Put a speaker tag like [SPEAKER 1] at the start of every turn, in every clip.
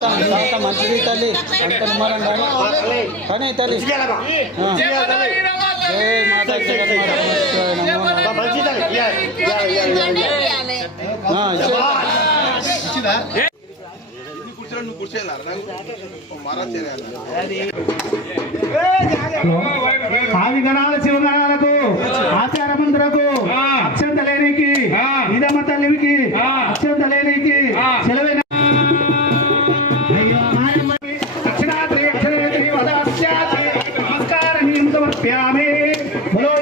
[SPEAKER 1] అంత మంచిది తల్లి అంత నిమ్మలం కానీ కానీ తల్లి
[SPEAKER 2] ఆది గణాల శివగణాలకు ఆచార మందులకు అక్షంత లేనికి ఇదమ్మ తల్లికి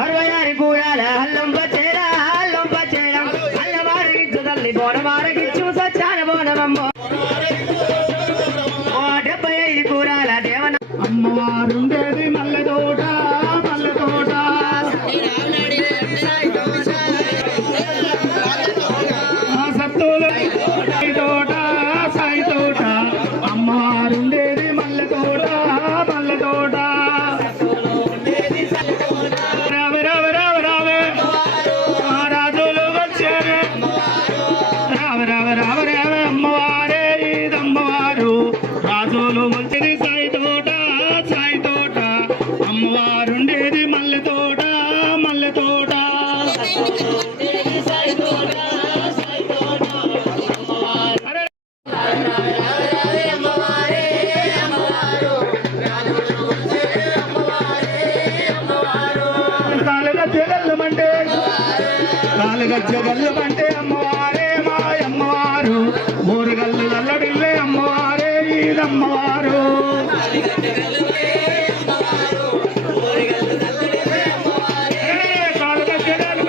[SPEAKER 2] అరవయారి కూడాల అల్లం పచ్చేరా అల్లం పచ్చేరా అల్లవారికి తల్లి బోనమారగిచ్చు చూసా చాలా ఓ డెబ్బై ఐదు కూడాల దేవన. రావే రావే రావే రావే అమ్మవారే ఇదమ్మవారు. రాజులు వచ్చింది సాయి తోట సాయి తోట అమ్మవారుండేది మల్లె తోట మల్లె తోట అరే కాలుగజ్జ గల్లమంటే అమ్మవారు ఊరుగల్లు అల్లడిల్లే అమ్మవారే ఈదమ్మవారు కాలుగజ్జ గల్ల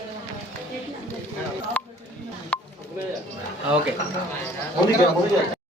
[SPEAKER 2] ok 我没给我
[SPEAKER 1] 没